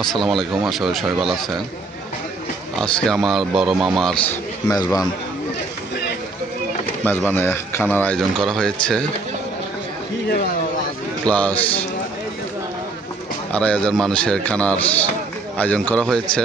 আসসালামু আলাইকুম, আশা করি সবাই ভালো আছেন। আজকে আমার বড় মামার মেজবানে খানার আয়োজন করা হয়েছে, প্লাস ২৫০০ মানুষের খানার আয়োজন করা হয়েছে।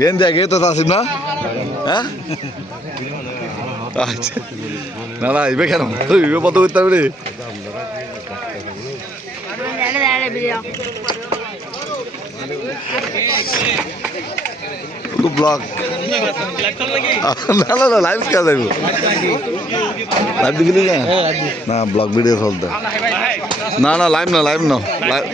Bien de aquí, ¿tú estás haciendo? ¿Eh? Nada, y ve que no. Yo puedo estar bien. Tu blog. No, live क्या देखो? Live दिख रही है? ना blog video चलता है. ना live ना. Live.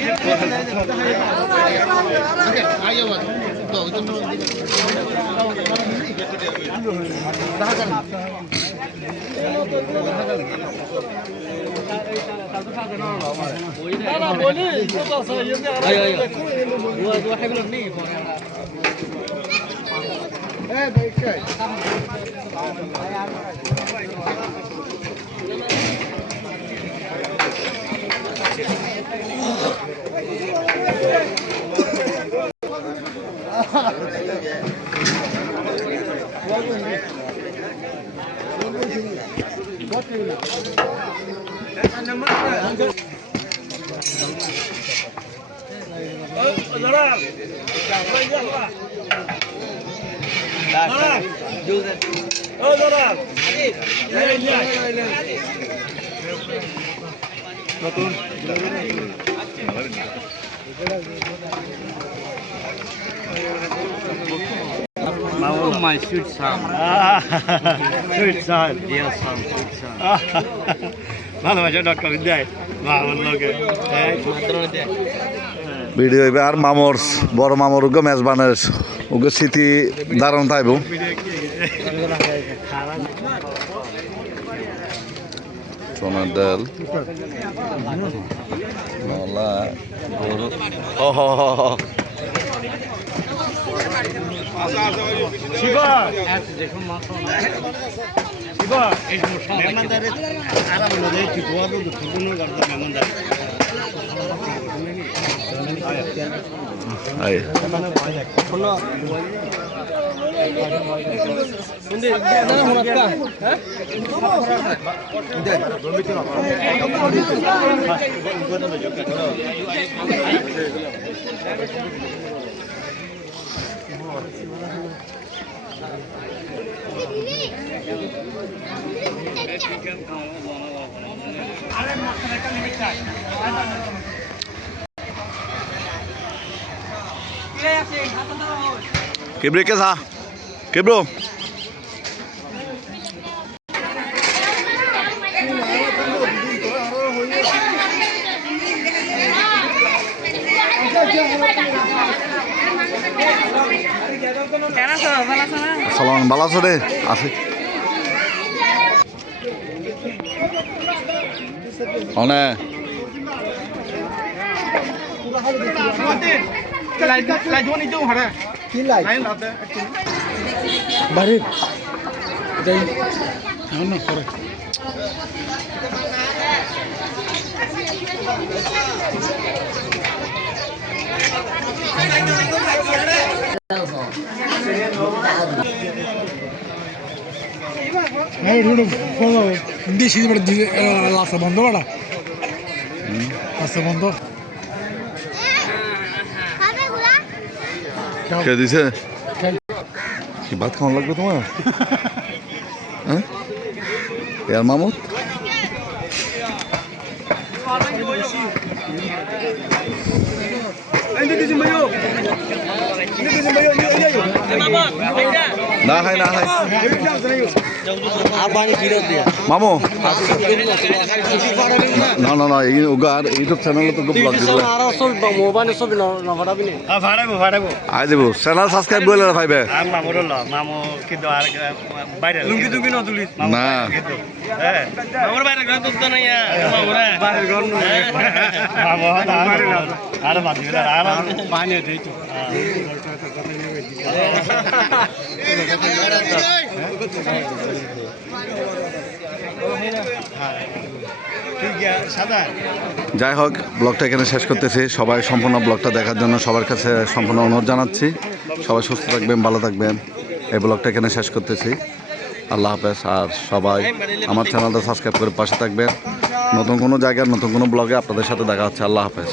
My sweet son. Sweet son. Dear son, sweet son. ভালোবাসা ডক্টর দেয় মামুর লোকে ভিডিও হইবে আর মামর বড় মামর উগে মেজবানের উগে স্মৃতি ধারণ থাইব। সোনার ডাল নলা গরু শিবা দেখুন মাত্র শিবা এই মেহমানদারে আরাম নদে চিকুয়া তো দুপুরনো করতে মেহমানদার আই কোন সুন্দর না হোনাকা হ্যাঁ Kebre kesa? Kebro? Salam bala sore আছে অনে লাইট ধোনি তো হারা কি লাইট লাইন লাতে বাড়ি এটাই না করে দেশি রাস্তা বন্ধ করা রাস্তা বন্ধ কে দিছে কি ভাত খাওয়া লাগবে তোমার হ্যাঁ আর মামুদ না খাই না খাই মামু না না না এই ওগার ইউটিউব চ্যানেলে তো ব্লগ দিব মোবাইলে ছবি নভরাবি ভাড়াবো আই দেব চ্যানেল সাবস্ক্রাইব করে ভাইবে আর মামুর মামু কিন্তু আর বাইরে লুঙ্গি টুঙ্গি না তুলিস না হ্যাঁ মামুর বাইরে ঘর তুলতে নাই মামুরা বাইরে ঘর মামু আর বাদ দিবে আর পানি দেই তো যাই হোক ব্লগটা এখানে শেষ করতেছি সবাই সম্পূর্ণ ব্লগটা দেখার জন্য সবার কাছে সম্পূর্ণ অনুরোধ জানাচ্ছি সবাই সুস্থ থাকবেন ভালো থাকবেন এই ব্লগটা এখানে শেষ করতেছি আল্লাহ হাফেজ আর সবাই আমার চ্যানেলটা সাবস্ক্রাইব করে পাশে থাকবেন নতুন কোনো জায়গার নতুন কোনো ব্লগে আপনাদের সাথে দেখা হচ্ছে আল্লাহ হাফেজ